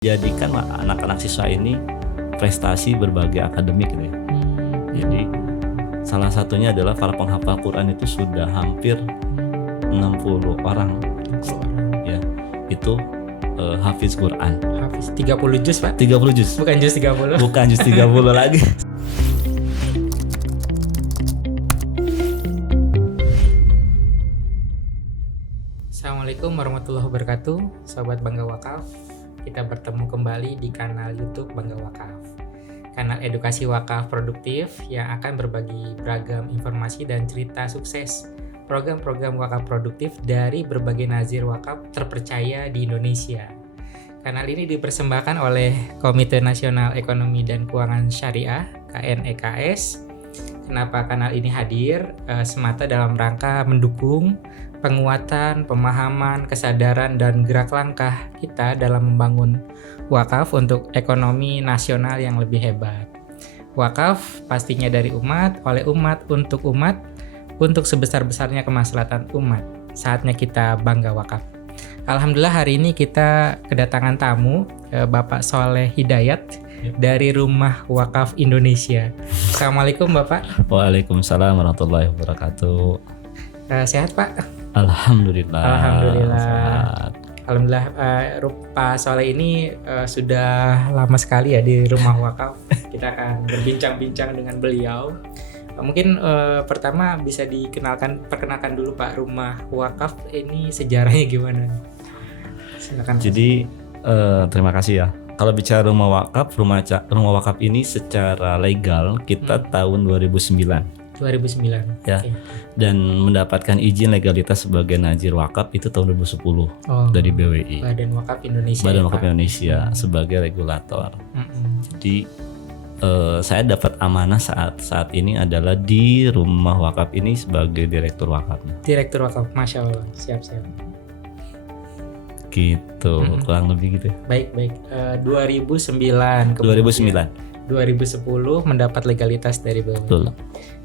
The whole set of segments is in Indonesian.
Jadikan anak-anak siswa ini prestasi berbagai akademik gitu ya. Jadi salah satunya adalah para penghafal Quran itu sudah hampir 60 orang ya. Itu hafiz Quran. Hafiz 30 juz, Pak? 30 juz. Bukan juz 30. Bukan juz 30 lagi. Assalamualaikum warahmatullahi wabarakatuh, Sobat Bangga Wakaf. Kita bertemu kembali di kanal YouTube Bangga Wakaf, kanal edukasi wakaf produktif yang akan berbagi beragam informasi dan cerita sukses program-program wakaf produktif dari berbagai nazir wakaf terpercaya di Indonesia. Kanal ini dipersembahkan oleh Komite Nasional Ekonomi dan Keuangan Syariah (KNEKS). Kenapa kanal ini hadir? Semata dalam rangka mendukung penguatan, pemahaman, kesadaran, dan gerak langkah kita dalam membangun wakaf untuk ekonomi nasional yang lebih hebat. Wakaf pastinya dari umat, oleh umat, untuk sebesar-besarnya kemaslahatan umat. Saatnya kita bangga wakaf. Alhamdulillah hari ini kita kedatangan tamu, Bapak Soleh Hidayat dari Rumah Wakaf Indonesia. Assalamualaikum Bapak. Waalaikumsalam warahmatullahi wabarakatuh. Sehat Pak? Alhamdulillah. Alhamdulillah, Pak Soleh ini sudah lama sekali ya di Rumah Wakaf. Kita akan berbincang-bincang dengan beliau. Mungkin pertama bisa perkenalkan dulu Pak, Rumah Wakaf ini sejarahnya gimana? Silakan. Jadi terima kasih ya. Kalau bicara rumah wakaf ini secara legal kita tahun 2009. 2009 ya. Okay. Dan mendapatkan izin legalitas sebagai nazir wakaf itu tahun 2010 dari BWI. Badan Wakaf Indonesia. Badan Wakaf Indonesia sebagai regulator. Jadi saya dapat amanah saat ini adalah di rumah wakaf ini sebagai direktur wakafnya. Direktur wakaf, masya Allah, siap. Gitu, kurang lebih gitu. Baik. 2009. 2010 mendapat legalitas dari BWI. Betul.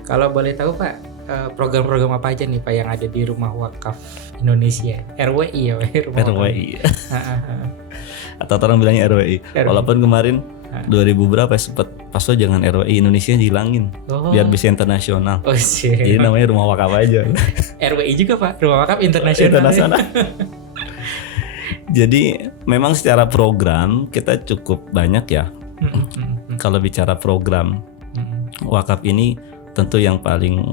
Kalau boleh tahu Pak, program-program apa aja nih Pak yang ada di Rumah Wakaf Indonesia? RWI ya Pak? RWI. Atau orang bilangnya RWI. Walaupun kemarin 2000 berapa ya sempat pas jangan RWI Indonesia dihilangin biar bisa internasional. Jadi namanya Rumah Wakaf aja. RWI juga Pak, Rumah Wakaf Internasional. Jadi memang secara program kita cukup banyak ya. Kalau bicara program wakaf ini tentu yang paling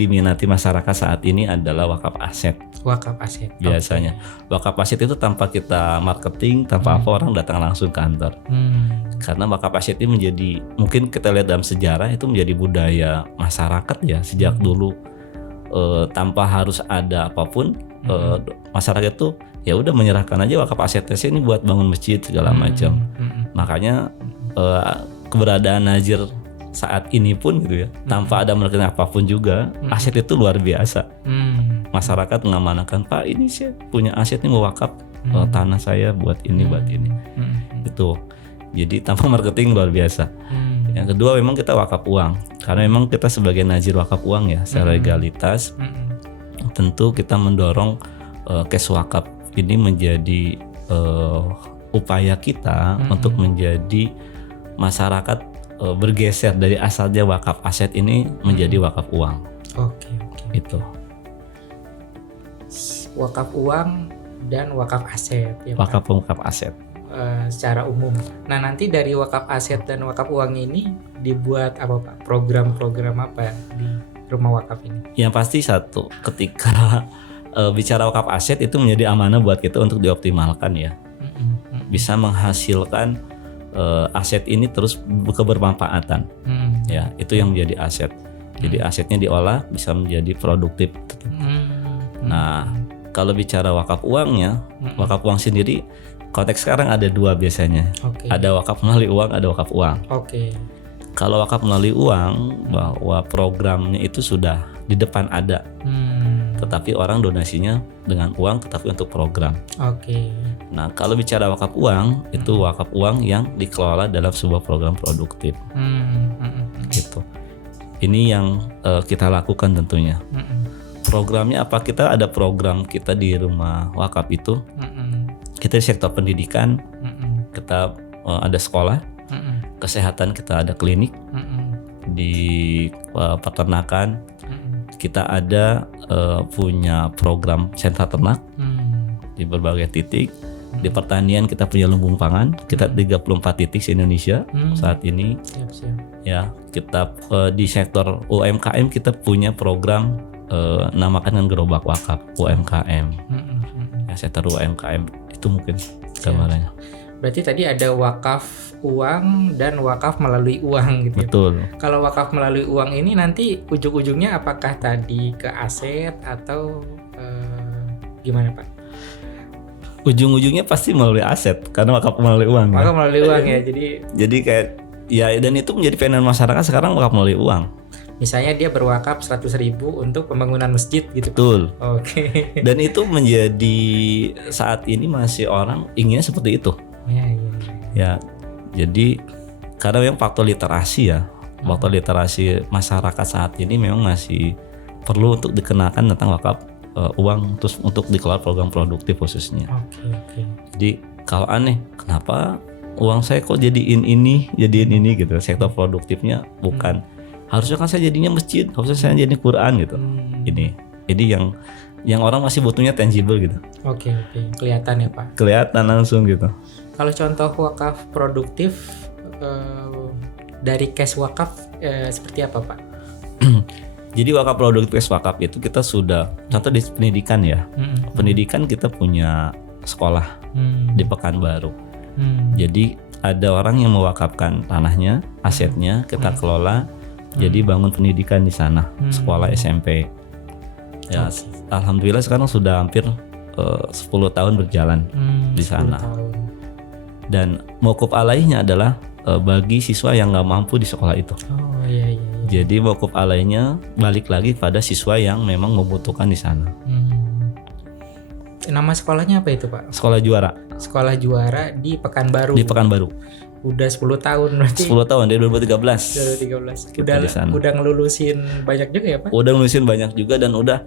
diminati masyarakat saat ini adalah wakaf aset. Wakaf aset. Biasanya wakaf aset itu tanpa kita marketing, tanpa orang datang langsung ke kantor. Karena wakaf aset ini menjadi, mungkin kita lihat dalam sejarah itu menjadi budaya masyarakat ya sejak dulu. Tanpa harus ada apapun, masyarakat itu ya udah menyerahkan aja wakaf asetnya ini buat bangun masjid segala macam. Makanya keberadaan nazir saat ini pun gitu ya, tanpa ada marketing apapun juga, aset itu luar biasa. Masyarakat mengamanahkan, Pak ini sih punya aset nih mau wakaf tanah saya buat ini buat ini. Itu. Jadi tanpa marketing luar biasa. Yang kedua memang kita wakaf uang, karena memang kita sebagai nazir wakaf uang ya secara legalitas. Tentu kita mendorong cash wakaf ini menjadi upaya kita untuk menjadi masyarakat bergeser dari asalnya wakaf aset ini menjadi wakaf uang. Oke. Itu. Wakaf uang dan wakaf aset ya Pak? Wakaf aset. Secara umum. Nah nanti dari wakaf aset dan wakaf uang ini dibuat apa Pak? Program-program apa di rumah wakaf ini? Yang pasti satu, ketika bicara wakaf aset itu menjadi amanah buat kita untuk dioptimalkan ya. Bisa menghasilkan aset ini terus bermanfaatan. Ya, itu yang menjadi aset. Jadi asetnya diolah bisa menjadi produktif. Nah, kalau bicara wakaf uangnya, wakaf uang sendiri konteks sekarang ada dua biasanya. Ada wakaf melalui uang, ada wakaf uang. Kalau wakaf melalui uang, bahwa programnya itu sudah di depan ada. Tetapi orang donasinya dengan uang tetapi untuk program. Nah, kalau bicara wakaf uang, itu wakaf uang yang dikelola dalam sebuah program produktif. Gitu. Ini yang kita lakukan tentunya. Programnya apa? Kita ada program kita di rumah wakaf itu kita di sektor pendidikan, kita ada sekolah, kesehatan kita ada klinik, di peternakan kita ada punya program sentra ternak di berbagai titik. Di pertanian kita punya lumbung pangan, kita 34 titik di Indonesia saat ini. Ya, kita di sektor UMKM kita punya program namakan dengan gerobak wakaf UMKM. Ya, sektor UMKM itu mungkin gambarannya. Berarti tadi ada wakaf uang dan wakaf melalui uang gitu. Betul. Kalau wakaf melalui uang ini nanti ujung-ujungnya apakah tadi ke aset atau gimana Pak? Ujung-ujungnya pasti melalui aset karena wakaf melalui uang. Wakaf melalui uang ya. Jadi kayak ya, dan itu menjadi fenomena masyarakat sekarang, wakaf melalui uang. Misalnya dia berwakaf 100.000 untuk pembangunan masjid gitu. Betul. Oke. Dan itu menjadi saat ini masih orang inginnya seperti itu. Ya, jadi karena memang faktor literasi ya, faktor literasi masyarakat saat ini memang masih perlu untuk dikenakan tentang wakaf uang terus untuk dikelola program produktif khususnya. Oke. Jadi kalau aneh, kenapa uang saya kok jadiin ini gitu. Sektor produktifnya bukan. Harusnya kan saya jadinya masjid, harusnya saya jadi Quran gitu. Ini yang orang masih butuhnya tangible gitu. Oke. Kelihatan ya Pak. Kelihatan langsung gitu. Kalau contoh wakaf produktif dari cash wakaf seperti apa Pak? Jadi wakaf produktif wakaf itu kita sudah, contoh di pendidikan ya. Pendidikan kita punya sekolah di Pekanbaru. Jadi ada orang yang mewakafkan tanahnya, asetnya kita kelola. Jadi bangun pendidikan di sana, sekolah SMP. Ya, alhamdulillah sekarang sudah hampir 10 tahun berjalan di sana. Dan mauquf alaihnya adalah bagi siswa yang nggak mampu di sekolah itu. Oh iya. Jadi mauquf alaihnya balik lagi pada siswa yang memang membutuhkan di sana. Nama sekolahnya apa itu Pak? Sekolah Juara. Sekolah Juara di Pekanbaru. Di Pekanbaru. Udah 10 tahun berarti. 10 tahun dari 2013. Udah ngelulusin banyak juga ya Pak? Udah ngelulusin banyak juga dan udah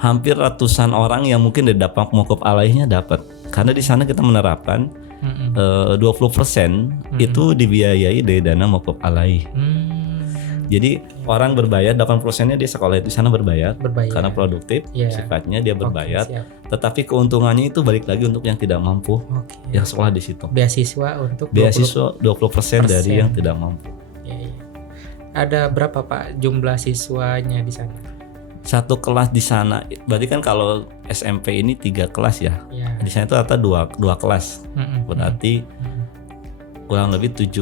hampir ratusan orang yang mungkin dapat mauquf alaihnya dapat. Karena di sana kita menerapkan 20% itu dibiayai dari dana mauquf alaih. Jadi orang berbayar 8%-nya dia sekolah di sana berbayar. Karena produktif sifatnya dia berbayar. Tetapi keuntungannya itu balik lagi untuk yang tidak mampu yang sekolah di situ. Beasiswa untuk 20% dari yang tidak mampu. Ada berapa Pak jumlah siswanya di sana? Satu kelas di sana, berarti kan kalau SMP ini 3 kelas ya. Di sana itu ada 2 kelas. Berarti kurang lebih 50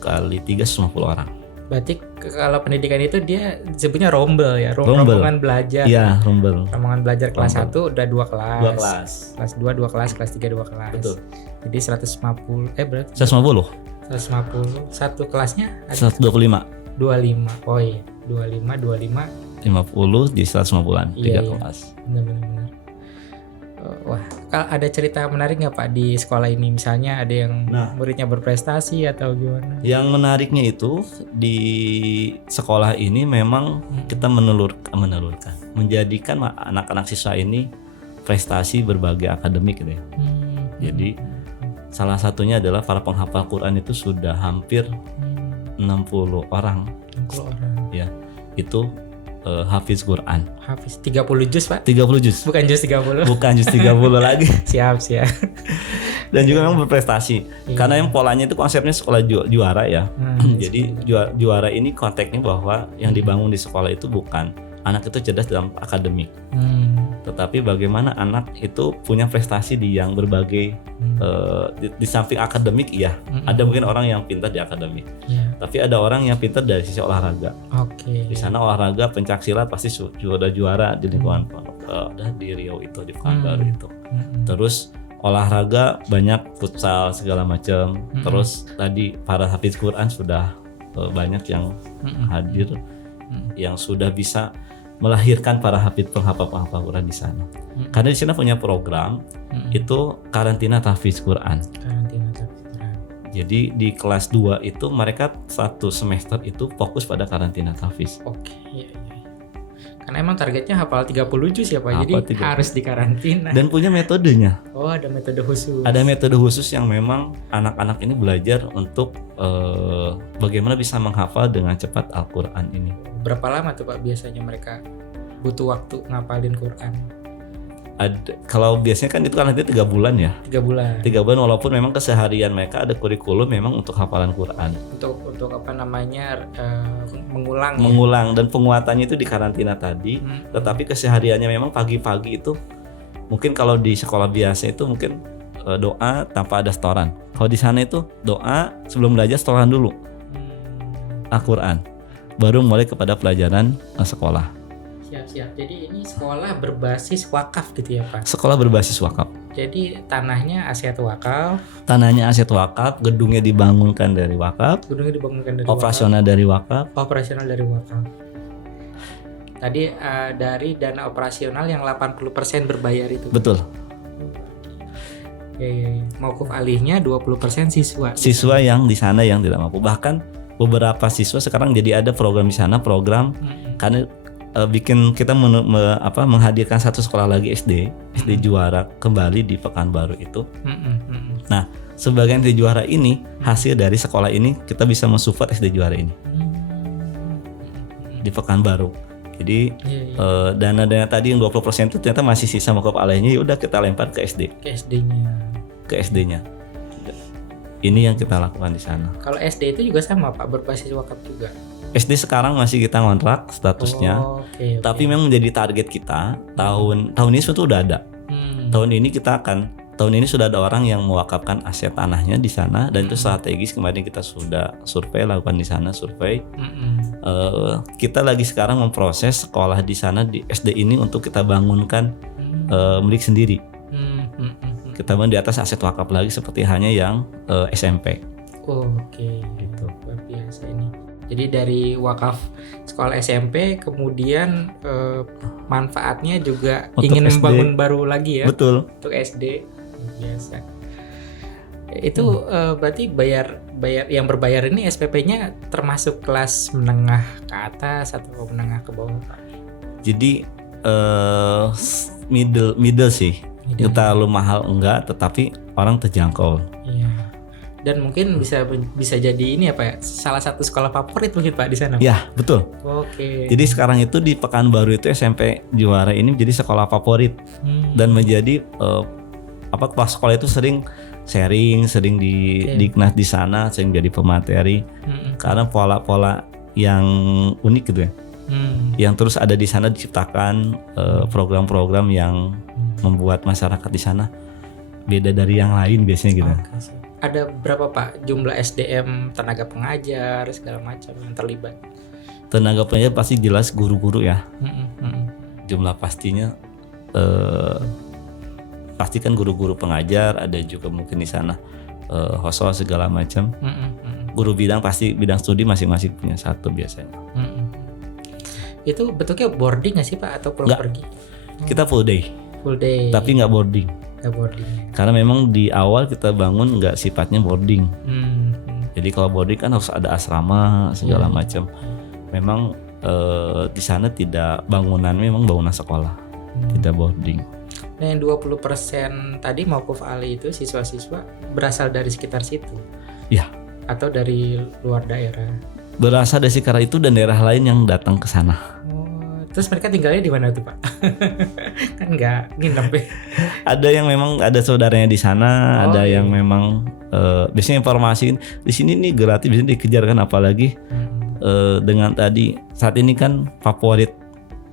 kali 3 150 orang. Berarti kalau pendidikan itu dia sebutnya rombel ya, rombongan belajar. Iya, rombel. Rombongan belajar kelas 1 udah 2 kelas. 2 kelas. Kelas 2 2 kelas, kelas 3 2 kelas. Betul. Jadi 150 berarti 150. Satu kelasnya ada 125. 25. Oh iya, 25 50 di 150-an, 3 kelas. Benar. Wah, ada cerita menarik nggak Pak di sekolah ini? Misalnya ada yang muridnya berprestasi atau gimana? Yang menariknya itu di sekolah ini memang kita menelurkan, menjadikan anak-anak siswa ini prestasi berbagai akademik gitu ya. Jadi salah satunya adalah para penghafal Quran itu sudah hampir 60 orang. 60 orang. Ya, itu hafiz Quran. Hafiz 30 juz Pak? 30 juz. Bukan juz 30. Bukan juz 30 lagi. Siap. Dan juga memang berprestasi. Karena yang polanya itu konsepnya sekolah juara ya. Jadi juara ini konteksnya bahwa yang dibangun di sekolah itu bukan anak itu cerdas dalam akademik. Tetapi bagaimana anak itu punya prestasi di yang berbagai di samping akademik ada mungkin orang yang pintar di akademik. Tapi ada orang yang pintar dari sisi olahraga. Di sana olahraga pencaksilat pasti sudah juara di lingkungan di Riau itu, di Pekanbaru itu. Terus olahraga banyak futsal segala macam. Terus tadi para hafiz Quran sudah banyak yang hadir yang sudah bisa melahirkan para penghafal Quran di sana. Karena di sana punya program itu karantina tahfiz Quran. Jadi di kelas 2 itu mereka 1 semester itu fokus pada karantina tahfiz. Oke, iya. Karena emang targetnya hafal 30 juz ya Pak. Jadi harus dikarantina. Dan punya metodenya. Oh, ada metode khusus. Ada metode khusus yang memang anak-anak ini belajar untuk bagaimana bisa menghafal dengan cepat Al-Qur'an ini. Berapa lama tuh Pak biasanya mereka butuh waktu ngapalin Quran? Kalau biasanya kan itu kan nanti 3 bulan ya. 3 bulan. 3 bulan walaupun memang keseharian mereka ada kurikulum memang untuk hafalan Quran. Untuk apa namanya mengulang. Mengulang dan penguatannya itu di karantina tadi. Tetapi kesehariannya memang pagi-pagi itu mungkin kalau di sekolah biasa itu mungkin doa tanpa ada setoran. Kalau di sana itu doa sebelum belajar setoran dulu Al-Quran. Baru mulai kepada pelajaran sekolah. Siap. Jadi ini sekolah berbasis wakaf gitu ya Pak? Sekolah berbasis wakaf. Jadi tanahnya aset wakaf. Tanahnya aset wakaf, gedungnya dibangunkan dari wakaf. Operasional dari wakaf. Operasional dari wakaf. Tadi dari dana operasional yang 80% berbayar itu. Betul. Ya. Mauquf alihnya 20% siswa. Siswa yang di sana yang tidak mampu. Bahkan beberapa siswa sekarang jadi ada program di sana, karena bikin kita menghadirkan satu sekolah lagi SD juara kembali di Pekanbaru itu. Nah, sebagian SD juara ini hasil dari sekolah ini kita bisa mensupport SD juara ini di Pekanbaru. Jadi dana-dana tadi yang 20% itu ternyata masih sisa mauquf alainya, ya udah kita lempar ke SD. Ke SD-nya. Ini yang kita lakukan di sana. Kalau SD itu juga sama Pak, berbasis wakaf juga. SD sekarang masih kita ngontrak statusnya, okay. Tapi memang menjadi target kita tahun ini sudah ada. Tahun ini sudah ada orang yang mewakafkan aset tanahnya di sana dan itu strategis. Kemarin kita sudah lakukan di sana survei. Kita lagi sekarang memproses sekolah di sana di SD ini untuk kita bangunkan milik sendiri. Kita bangun di atas aset wakaf lagi seperti hanya yang SMP. Oke. Gitu. Luar biasa ini. Jadi dari wakaf sekolah SMP kemudian manfaatnya juga untuk ingin SD. Membangun baru lagi ya. Betul. Untuk SD biasa. Itu berarti bayar yang berbayar ini SPP-nya termasuk kelas menengah ke atas atau menengah ke bawah Pak? Jadi middle sih. Itu terlalu mahal enggak, tetapi orang terjangkau. Iya. Dan mungkin bisa jadi ini apa ya? Salah satu sekolah favorit mungkin Pak di sana. Ya, betul. Oke. Jadi sekarang itu di Pekanbaru itu SMP juara ini menjadi sekolah favorit dan menjadi kepala sekolah itu sering sharing, sering diknas di sana, sering jadi pemateri karena pola-pola yang unik gitu ya. Yang terus ada di sana diciptakan program-program yang membuat masyarakat di sana beda dari yang lain biasanya gitu. Ada berapa Pak jumlah SDM, tenaga pengajar segala macam yang terlibat? Tenaga pengajar pasti jelas guru-guru ya. Jumlah pastinya pastikan guru-guru pengajar, ada juga mungkin di sana host segala macam. Guru bidang pasti bidang studi masing-masing punya satu biasanya. Itu bentuknya boarding nggak sih Pak atau pulang pergi? Kita full day. Tapi nggak boarding. Karena memang di awal kita bangun nggak sifatnya boarding. Jadi kalau boarding kan harus ada asrama segala macam. Memang di sana tidak bangunan, memang bangunan sekolah, tidak boarding. Nah yang 20% tadi mauquf alih itu siswa-siswa berasal dari sekitar situ? Ya. Atau dari luar daerah? Berasal dari sekitar itu dan daerah lain yang datang ke sana. Terus mereka tinggalnya di mana tuh Pak? Kan nggak nginep ya? Ada yang memang ada saudaranya di sana, ada yang memang biasanya informasi di sini nih gratis, biasanya dikejar kan, apalagi dengan tadi saat ini kan favorit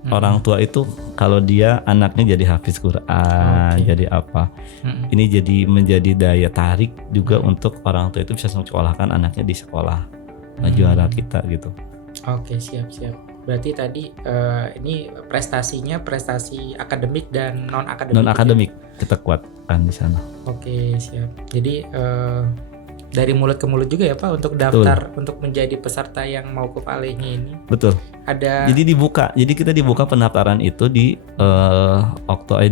orang tua itu kalau dia anaknya jadi hafiz Quran, jadi apa? Ini jadi menjadi daya tarik juga untuk orang tua itu bisa menyekolahkan anaknya di sekolah juara kita gitu. Oke, siap. Berarti tadi ini prestasinya prestasi akademik dan non akademik. Non akademik kita kuatkan di sana. Oke, siap. Jadi dari mulut ke mulut juga ya Pak untuk daftar untuk menjadi peserta yang mauquf alihnya ini. Betul. Ada. Jadi kita dibuka pendaftaran itu di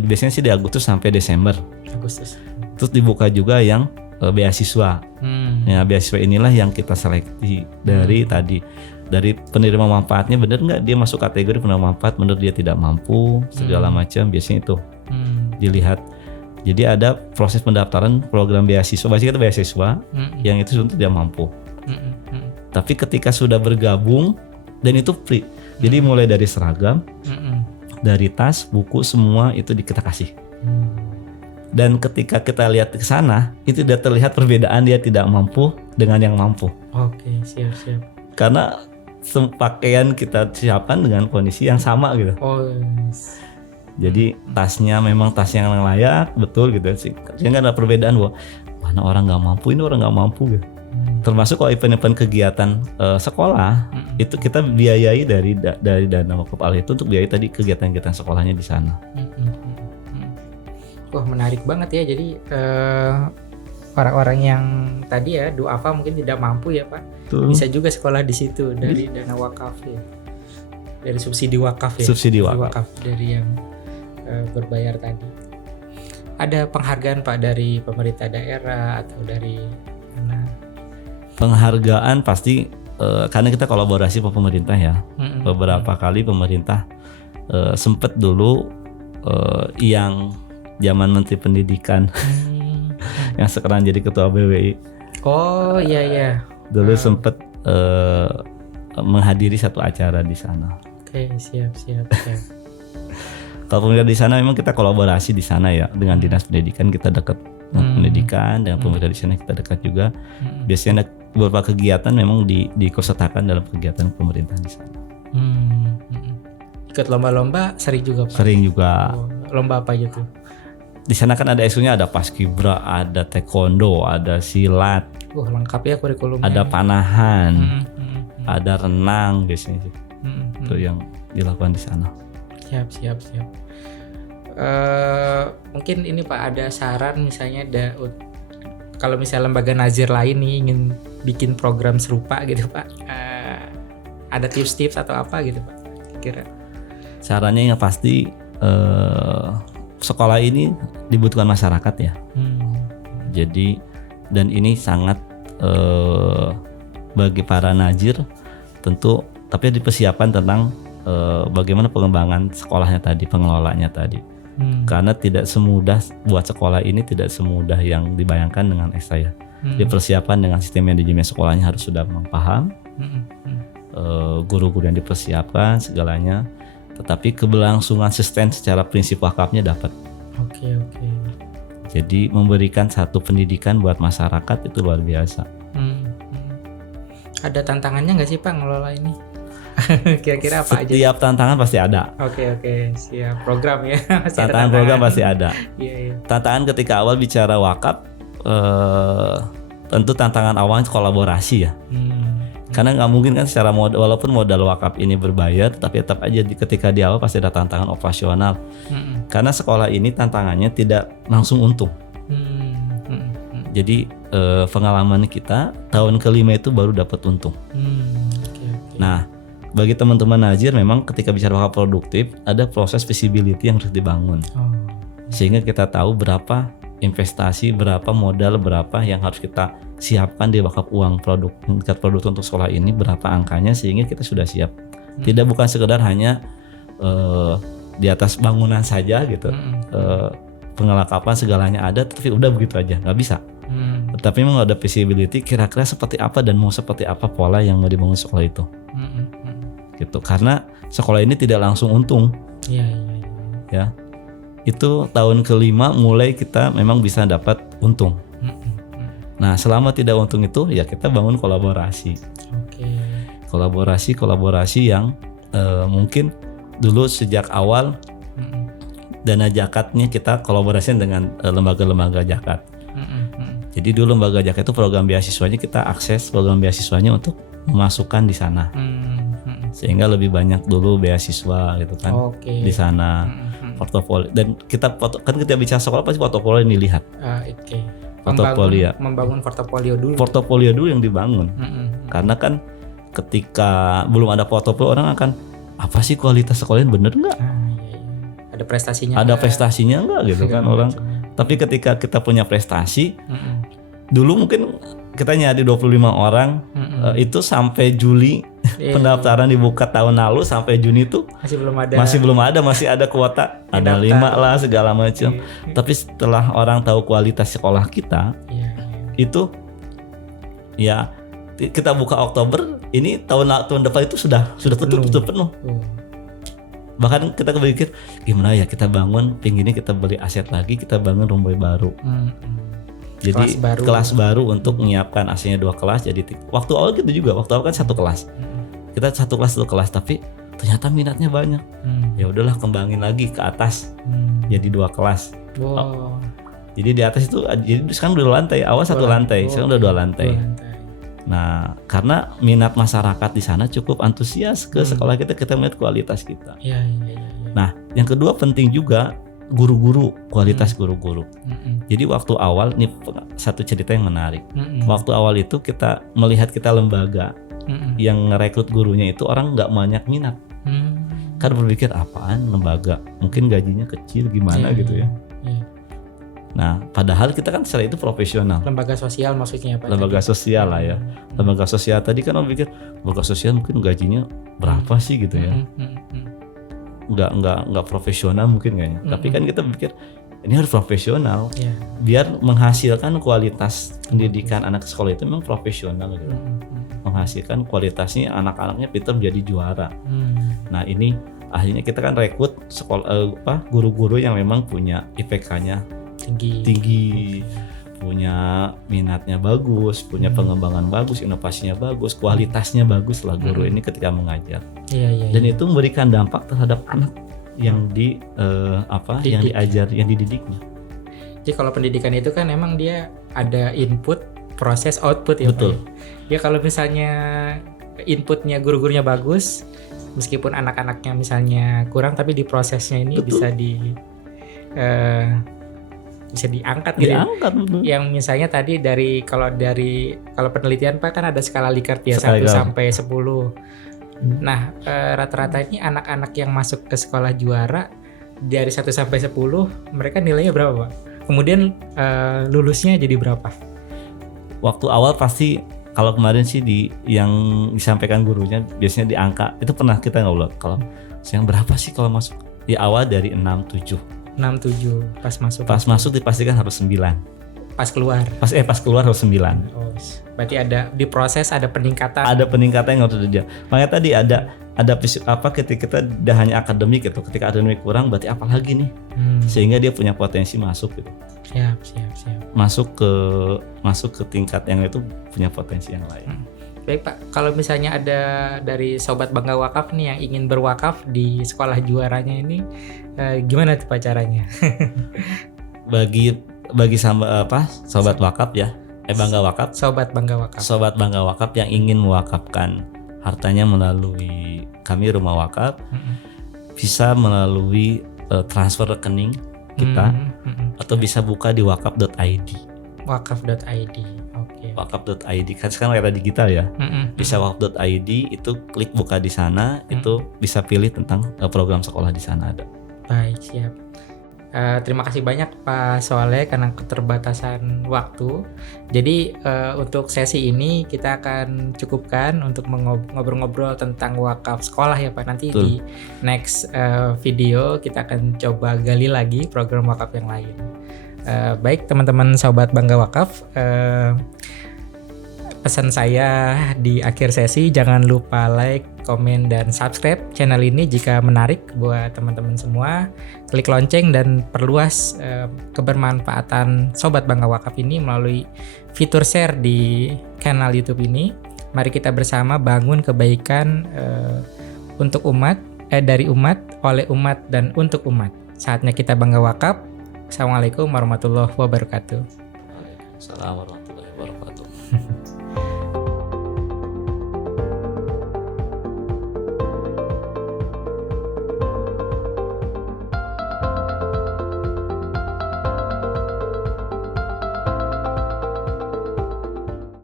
biasanya sih di Agustus sampai Desember. Agustus. Terus dibuka juga yang beasiswa. Ya beasiswa inilah yang kita seleksi dari dari penerima manfaatnya, benar nggak dia masuk kategori penerima manfaat, benar dia tidak mampu segala macam, biasanya itu dilihat. Jadi ada proses pendaftaran program beasiswa, biasanya itu beasiswa yang itu untuk dia mampu. Tapi ketika sudah bergabung dan itu free, jadi mulai dari seragam, dari tas, buku, semua itu kita kasih. Dan ketika kita lihat ke sana, itu sudah terlihat perbedaan dia tidak mampu dengan yang mampu. Oke, siap. Karena pakaian kita siapkan dengan kondisi yang sama gitu. Jadi tasnya memang tas yang layak, betul gitu sih. Sehingga ada perbedaan bahwa mana orang nggak mampu, ini orang nggak mampu gitu. Termasuk kalau event-event kegiatan sekolah itu kita biayai dari dana wakaf al itu untuk biayai tadi kegiatan-kegiatan sekolahnya di sana. Wah, menarik banget ya. Jadi orang-orang yang tadi ya du'afa mungkin tidak mampu ya Pak, bisa juga sekolah di situ dari dana wakaf ya, dari subsidi wakaf ya. Subsidi wakaf dari yang berbayar tadi. Ada penghargaan Pak dari pemerintah daerah atau dari mana? Penghargaan pasti karena kita kolaborasi sama pemerintah ya. Beberapa kali pemerintah sempat dulu yang zaman Menteri Pendidikan yang sekarang jadi ketua BWI. Oh iya. Dulu sempat menghadiri satu acara di sana. Oke, siap. Kalau pemerintah di sana memang kita kolaborasi di sana ya dengan dinas pendidikan, kita dekat dengan pendidikan, dengan pemerintah di sana kita dekat juga. Biasanya beberapa kegiatan memang diikutsertakan dalam kegiatan pemerintah di sana. Ikut lomba-lomba sering juga Pak? Sering juga. Lomba apa aja tuh? Di sana kan ada eksklusnya, ada paskibra, ada taekwondo, ada silat. Lengkap ya kurikulumnya. Ada panahan, ada renang biasanya sih. Itu yang dilakukan di sana. Siap. Mungkin ini Pak ada saran misalnya kalau misalnya lembaga nazir lain nih ingin bikin program serupa gitu Pak, ada tips-tips atau apa gitu Pak kira? Sarannya yang pasti sekolah ini dibutuhkan masyarakat ya. Jadi dan ini sangat bagi para nazir tentu, tapi dipersiapkan tentang bagaimana pengembangan sekolahnya tadi, pengelolanya tadi. Karena tidak semudah buat sekolah ini, tidak semudah yang dibayangkan dengan saya. Dipersiapkan dengan sistem manajemen sekolahnya harus sudah paham, guru-guru yang dipersiapkan segalanya, tetapi keberlangsungan sistem secara prinsip wakafnya dapat. Oke. Jadi memberikan satu pendidikan buat masyarakat itu luar biasa. Ada tantangannya nggak sih Pak ngelola ini? Kira-kira apa aja? Setiap tantangan pasti ada. Oke, siap. Program ya. Tantangan program pasti ada. Iya. Tantangan ketika awal bicara wakaf, tentu tantangan awalnya kolaborasi ya. Karena nggak mungkin kan secara walaupun modal wakaf ini berbayar, tapi tetap aja ketika di awal pasti ada tantangan operasional. Karena sekolah ini tantangannya tidak langsung untung. Jadi pengalaman kita tahun kelima itu baru dapat untung. Nah, bagi teman-teman nazir memang ketika bicara wakaf produktif ada proses visibility yang harus dibangun. Sehingga kita tahu berapa investasi, berapa modal, berapa yang harus kita siapkan di wakaf uang produk untuk sekolah ini, berapa angkanya sehingga kita sudah siap. Tidak bukan sekedar hanya di atas bangunan saja gitu. Pengelengkapan segalanya ada tapi udah begitu aja, nggak bisa. Tapi memang ada visibility kira-kira seperti apa dan mau seperti apa pola yang mau dibangun sekolah itu. Gitu. Karena sekolah ini tidak langsung untung. Ya. Itu tahun kelima mulai kita memang bisa dapat untung. Nah, selama tidak untung itu ya kita bangun kolaborasi. Kolaborasi yang mungkin dulu sejak awal dana zakatnya kita kolaborasi dengan lembaga-lembaga zakat. Jadi dulu lembaga zakat itu program beasiswanya kita akses program beasiswanya untuk memasukkan di sana. Sehingga lebih banyak dulu beasiswa gitu kan di sana. Portofolio dan kita bicara sekolah pasti portofolio yang dilihat. Membangun portofolio dulu. Portofolio dulu yang dibangun. Karena kan ketika belum ada portofolio orang akan apa sih kualitas sekolahnya bener nggak? Ada prestasinya. Ada prestasinya nggak gitu kan orang. Tapi ketika kita punya prestasi, dulu mungkin kita nyari 25 orang itu sampai Juli pendaftaran dibuka tahun lalu sampai Juni tuh masih ada kuota, ada 5 lah segala macam. Tapi setelah orang tahu kualitas sekolah kita, itu ya kita buka Oktober, ini tahun depan itu sudah tutup penuh. Bahkan kita berpikir gimana ya kita bangun, pinginnya kita beli aset lagi, kita bangun runway baru. Jadi kelas baru untuk menyiapkan AC-nya 2 kelas. Jadi waktu awal gitu juga, waktu awal kan 1 kelas. Kita 1 kelas, tapi ternyata minatnya banyak. Ya udahlah kembangin lagi ke atas. Jadi 2 kelas. Wow. Jadi di atas itu jadi sekarang udah lantai, awal 1 lantai, sekarang udah 2 lantai. Nah, karena minat masyarakat di sana cukup antusias ke sekolah kita melihat kualitas kita. Iya. Nah, yang kedua penting juga guru-guru, kualitas guru-guru. Jadi waktu awal ini satu cerita yang menarik. Waktu awal itu kita melihat kita lembaga yang ngerekrut gurunya itu orang nggak banyak minat. Kan berpikir apaan lembaga, mungkin gajinya kecil gimana gitu ya. Nah, padahal kita kan secara itu profesional. Lembaga sosial maksudnya apa? Lembaga sosial lah ya. Lembaga sosial tadi kan orang pikir lembaga sosial mungkin gajinya berapa sih gitu ya. Nggak profesional mungkin kayaknya. Tapi kan kita pikir ini harus profesional. Biar menghasilkan kualitas pendidikan anak sekolah itu memang profesional gitu. Menghasilkan kualitasnya anak-anaknya pintar menjadi juara. Nah, ini akhirnya kita kan rekrut guru-guru yang memang punya IPK-nya tinggi, punya minatnya bagus, punya pengembangan bagus, inovasinya bagus, kualitasnya bagus lah guru ini ketika mengajar. Dan itu memberikan dampak terhadap anak yang yang diajar, yang dididiknya. Jadi kalau pendidikan itu kan emang dia ada input, proses, output ya. Betul. Ya kalau misalnya inputnya guru-gurunya bagus, meskipun anak-anaknya misalnya kurang, tapi di prosesnya ini bisa diangkat gitu. Yang misalnya tadi kalau penelitian Pak kan ada skala Likert ya 1 sampai 10. Nah, rata-rata ini anak-anak yang masuk ke sekolah juara dari 1 sampai 10 mereka nilainya berapa, Pak? Kemudian lulusnya jadi berapa? Waktu awal pasti kalau kemarin sih yang disampaikan gurunya biasanya di angka itu pernah kita ngobrol. Kalau yang berapa sih kalau masuk? Di awal dari 6-7 pas masuk dipastikan harus 9, pas keluar harus 9. Berarti ada di proses ada peningkatan yang harus dia. Makanya tadi ada ketika kita udah hanya akademik gitu, ketika akademik kurang berarti apa lagi nih sehingga dia punya potensi masuk gitu. Siap. Masuk ke tingkat yang itu punya potensi yang lain. Baik Pak, kalau misalnya ada dari Sobat Bangga Wakaf nih yang ingin berwakaf di sekolah juaranya ini, gimana tuh Pak caranya? bagi Sobat Wakaf ya, Bangga Wakaf. Sobat Bangga Wakaf yang ingin mewakafkan hartanya melalui kami Rumah Wakaf, bisa melalui transfer rekening kita atau bisa buka di wakaf.id. Oke. Wakaf.id kan sekarang era digital ya. Bisa wakaf.id itu klik buka di sana, itu bisa pilih tentang program sekolah di sana ada. Baik, siap. Terima kasih banyak Pak Soleh karena keterbatasan waktu. Jadi untuk sesi ini kita akan cukupkan untuk ngobrol-ngobrol tentang wakaf sekolah ya Pak. Nanti di next video kita akan coba gali lagi program wakaf yang lain. Baik teman-teman Sobat Bangga Wakaf, pesan saya di akhir sesi jangan lupa like, komen, dan subscribe channel ini jika menarik buat teman-teman semua. Klik lonceng dan perluas kebermanfaatan Sobat Bangga Wakaf ini melalui fitur share di kanal YouTube ini. Mari kita bersama bangun kebaikan untuk umat, dari umat, oleh umat, dan untuk umat. Saatnya kita bangga wakaf. Assalamualaikum warahmatullahi wabarakatuh. Waalaikumsalam warahmatullahi wabarakatuh.